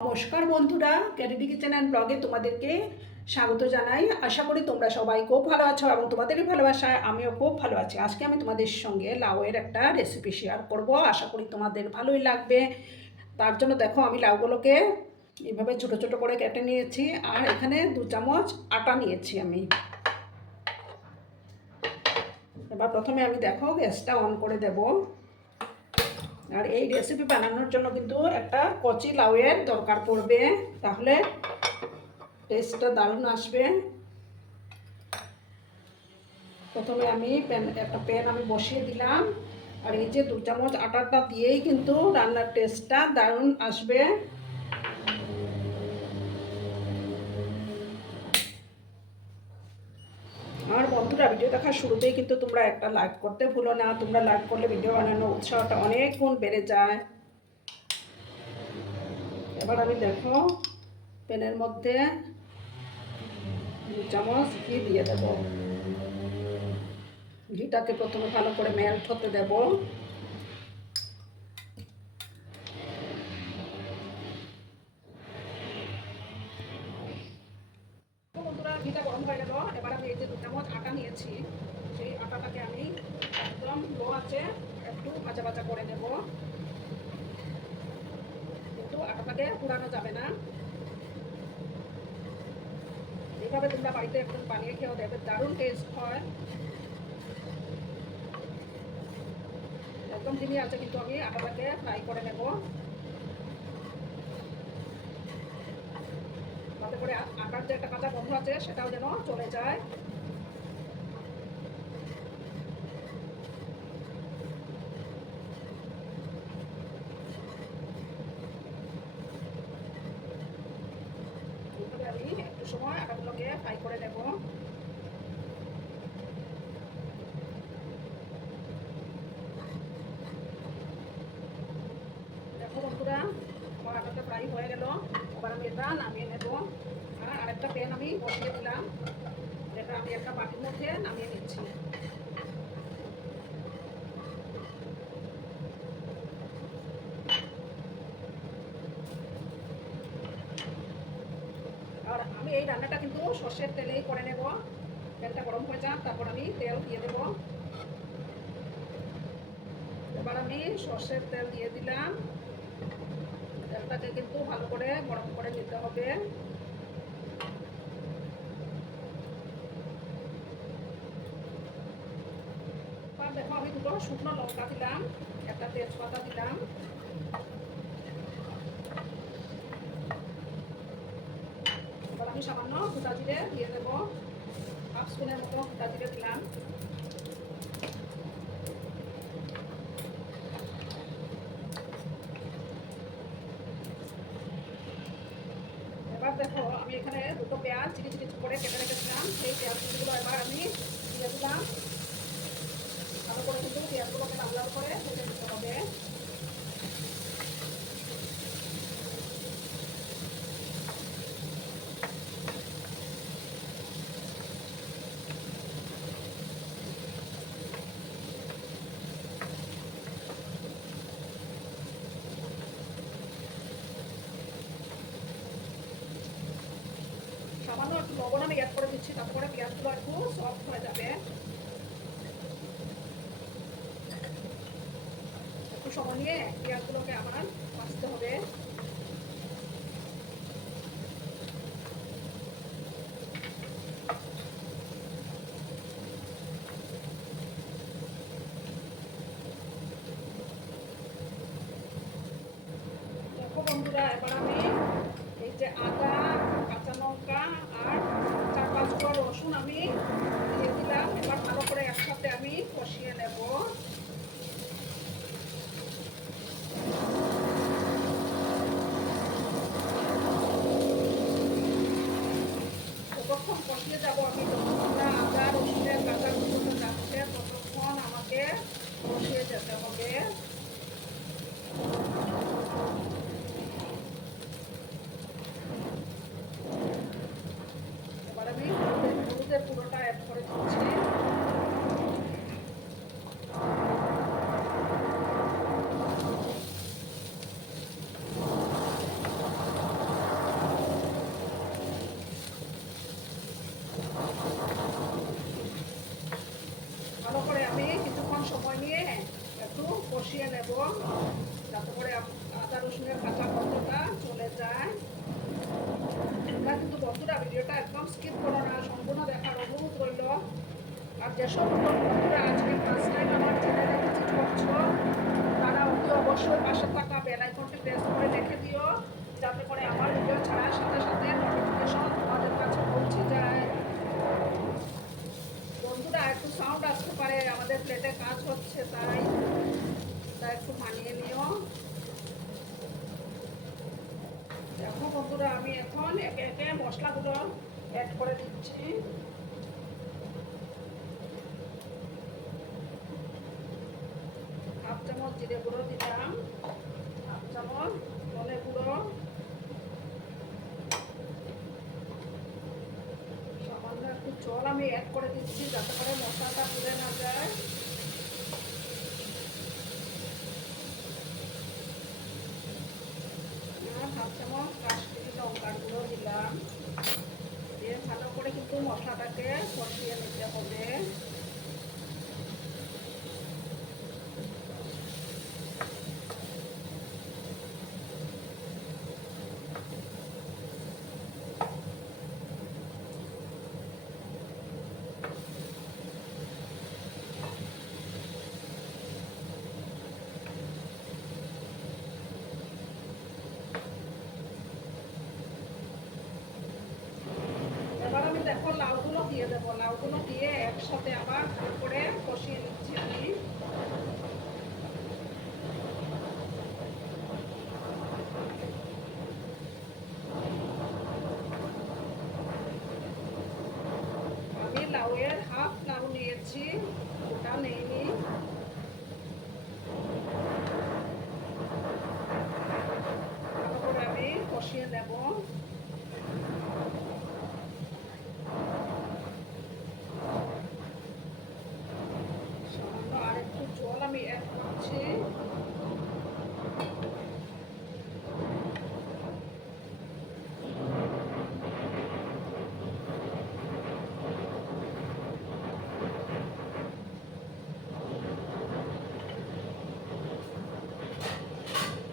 নমস্কার বন্ধুরা ক্যারিডি kitchen and ব্লগে তোমাদেরকে স্বাগত জানাই। আশা করি তোমরা সবাই খুব ভালো আছো এবং তোমাদেরই ভালোবাসায় আমিও খুব ভালো আছি। আজকে আমি তোমাদের সঙ্গে লাউয়ের একটা রেসিপি শেয়ার করব। আশা করি তোমাদের ভালোই লাগবে। তার জন্য দেখো, আমি লাউগুলোকে এভাবে ছোটো ছোটো করে কেটে নিয়েছি আর এখানে দু চামচ আটা নিয়েছি আমি। এবার প্রথমে আমি দেখো গ্যাসটা অন করে দেবো। আর এই রেসিপি বানানোর জন্য কিন্তু একটা কচি লাউয়ের দরকার পড়বে। তাহলে টেস্টটা দারুণ আসবে। প্রথমে আমি প্যান একটা প্যান আমি বসিয়ে দিলাম। আর এই যে দু চামচ আটাটা দিয়েই কিন্তু রান্নার টেস্টটা দারুণ আসবে। দেখার শুরুতেই কিন্তু তোমরা একটা লাইক করতে ভুলো না। তোমরা লাইক করলে ভিডিও বানানোর উৎসাহটা অনেক গুণ বেড়ে যায়। এবার আমি দেখো প্যানের মধ্যে দু চামচ ঘি দিয়ে দেব। ঘিটাকে প্রথমে ভালো করে মেল্ট হতে দেব। এবার আমি এই যে দু চামচ আটা নিয়েছি, সেই আটাটাকে আমি একদম লো আছে একটু ভাজা ভাজা করে নেব। কিন্তু আটাটাকে পুরানো যাবে না। এইভাবে তোমরা বাড়িতে একদম বানিয়ে খেয়েও দেখবে দারুণ টেস্ট হয়। একদম দিনই আছে কিন্তু আমি আটাটাকে ফ্রাই করে নেব। তাতে করে আকার যে একটা কাঁচা গন্ধ আছে, সেটাও যেন চলে যায়। আমি একটু সময় আটাগুলোকে ফ্রাই করে নেব দেখো বন্ধুরা আমার আটাটা ফ্রাই হয়ে গেল এবার আমি এটা নামিয়ে নেব আর আরেকটা প্যান আমি দিলাম এটা আমি একটা বাটির মধ্যে নামিয়ে নিচ্ছি। আর আমি এই রান্নাটা কিন্তু সর্ষের তেলেই করে নেব। তেলটা গরম হয়ে যাক, তারপর আমি তেল দিয়ে দেব। এবার আমি সর্ষের তেল দিয়ে দিলাম। তেলটাকে কিন্তু ভালো করে গরম করে নিতে হবে এবার দেখো আমি দুটো শুকনো লঙ্কা দিলাম, একটা তেজপাতা দিলাম। এবার আমি সামান্য গোটা জিরে দিয়ে দেবো, হাফ স্পুনের মতো গোটা জিরে দিলাম এবার দেখো আমি এখানে দুটো পেঁয়াজ চিনি চিনি করে কেটে রেখেছিলাম সেই পেঁয়াজ কুচিগুলো এবার আমি দিয়ে দিলাম ভালো করে কিন্তু পেঁয়াজগুলোকে সামান্য একটু লবণ আমি অ্যাড করে দিচ্ছি তারপরে পেঁয়াজগুলো সফট হয়ে যাবে। সময় নিয়ে পেঁয়াজগুলোকে আমার বাঁচতে হবে দেখো বন্ধুরা এবার আমি এই যে আদা কাঁচা লঙ্কা আর চার পাঁচ কোয়া রসুন আমি দিয়ে দিলাম এবার ভালো করে একসাথে আমি কষিয়ে নেব যতক্ষণ কষিয়ে যাব আমি যতক্ষণ না আদা রসুনের কাঁচা গন্ধটা যাচ্ছে ততক্ষণ আমাকে কষিয়ে যেতে হবে এবার আমি হলুদের হলুদের পুরোটা অ্যাড করে দিচ্ছি বন্ধুরা ভিডিওটা একদম স্কিপ করো না সম্পূর্ণ দেখার অনুরোধ রইল আর যেসব বন্ধুরা আজকে ফার্স্ট টাইম আমার চ্যানেলে ভিজিট করছ তারা অতি অবশ্যই পাশে থাকা বেল আইকনটি প্রেস করে রেখে দিও, যাতে করে আমার ভিডিও ছাড়ার সাথে সাথে নোটিফিকেশন তোমাদের কাছে পৌঁছে যায়। বন্ধুরা, একটু সাউন্ড আসতে পারে, আমাদের প্লেটে কাজ হচ্ছে, তাই তা একটু মানিয়ে নিও। দেখো বন্ধুরা, আমি এখন একে একে মশলাগুলো অ্যাড করে দিচ্ছি হাফ চামচ জিরে গুঁড়ো দিলাম। চামচ ধনে গুঁড়ো। সামান্য একটু জল আমি অ্যাড করে দিচ্ছি যাতে করে মশলাটা পুড়ে না যায়। হাফ চামচ কাশ্মীরি লঙ্কার গুঁড়ো দিলাম। দিয়ে ভালো করে কিন্তু মশলাটাকে কষিয়ে নিতে হবে এবার আমি দেখো লাউগুলো দিয়ে দেবো দিয়ে একসাথে আবার করে কষিয়ে নিচ্ছি আমি আমি লাউয়ের হাফ লাউ নিয়েছি ওটা নেইনি ভালো করে আমি কষিয়ে নেব সামান্য আর একটু জল আমি অ্যাড করছি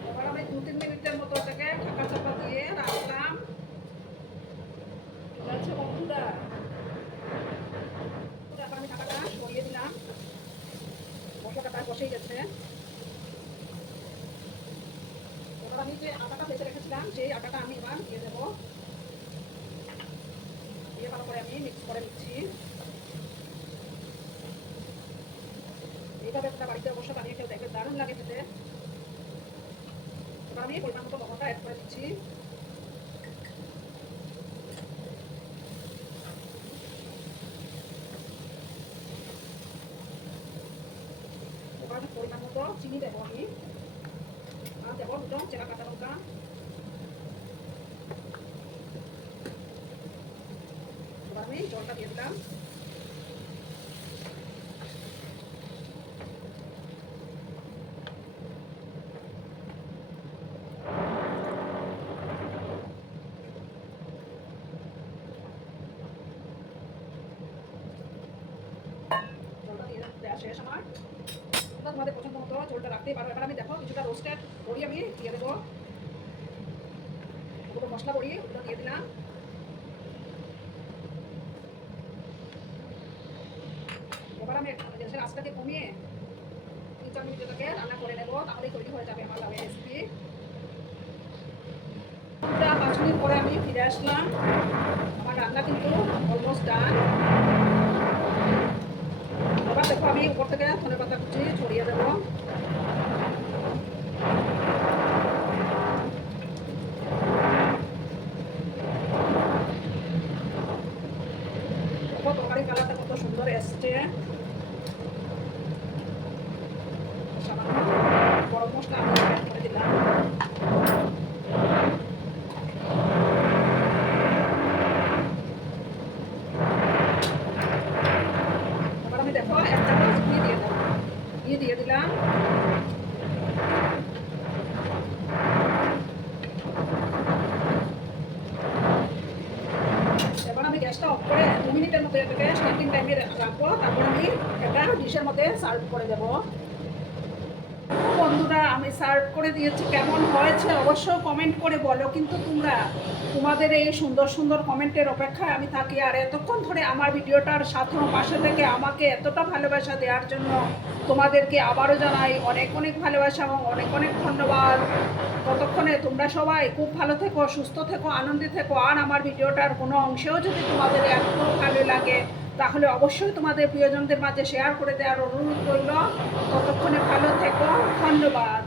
এবার আমি দু তিন মিনিটের মতো ওটাকে ঢাকা চাপা দিয়ে রাখলাম ঠিক আছে বন্ধুরা এখন আমি ঢাকাটা সরিয়ে দিলাম মশলাটা প্রায় বসেই গেছে এবার আমি যে আটাটা বেঁচে রেখেছিলাম সেই আটাটা আমি এবার দিয়ে দেবো দিয়ে মিক্স করে নিচ্ছি এইভাবে একটা বাড়িতে অবশ্য বানিয়ে কেউ দেখবে দারুণ লাগে খেতে। আমি পরিমাণ মতো লবণটা অ্যাড করে দিচ্ছি পরিমাণ মতো চিনি দেবো আমি। আর দেবো দুটো চেরা কাঁচা লঙ্কা। আমি জলটা দিয়ে দিলাম। আমার। পছন্দ রাখতেই আমি দেখো কিছুটা রোস্টেড বড়ি আমি দিয়ে দেবো। মশলা বড়ি, ওগুলো দিয়ে দিলাম। আমি গ্যাসের আঁচটাকে কমিয়ে তিন চার মিনিট এটাকে রান্না করে নেব, তাহলেই তৈরি হয়ে যাবে আমার লাভের রেসিপি পাঁচ মিনিট পরে আমি ফিরে আসলাম। আমার রান্না কিন্তু অলমোস্ট ডান আবার দেখো আমি উপর থেকে ধনে পাতা কুচি ছড়িয়ে দেবো দেখো তরকারি কালারটা কত সুন্দর এসছে সামান্য গরম মশলা আমি add করে দিলাম এবার আমি দেখো এক চামচ ঘি দিয়ে দেবো ঘি দিয়ে দিলাম এবার আমি গ্যাসটা অফ করে দু মিনিটের মধ্যে এটাকে স্ট্যান্ডিং টাইমে রাখব। তারপর আমি একটা ডিশের মধ্যে সার্ভ করে দেবো। বন্ধুরা, আমি সার্ভ করে দিয়েছি। কেমন হয়েছে অবশ্যই কমেন্ট করে বলো, কিন্তু তোমরা তোমাদের এই সুন্দর সুন্দর কমেন্টের অপেক্ষায় আমি থাকি। আর এতক্ষণ ধরে আমার ভিডিওটার সাথে পাশে থেকে আমাকে এতটা ভালোবাসা দেওয়ার জন্য তোমাদেরকে আবারও জানাই অনেক অনেক ভালোবাসা এবং অনেক অনেক ধন্যবাদ। ততক্ষণে তোমরা সবাই খুব ভালো থেকো, সুস্থ থেকো, আনন্দে থেকো। আর আমার ভিডিওটার কোনো অংশেও যদি তোমাদের এত ভালো লাগে তাহলে অবশ্যই তোমাদের প্রিয়জনদের মাঝে শেয়ার করে দেওয়ার অনুরোধ রইল। ততক্ষণে ভালো থেকো। ধন্যবাদ।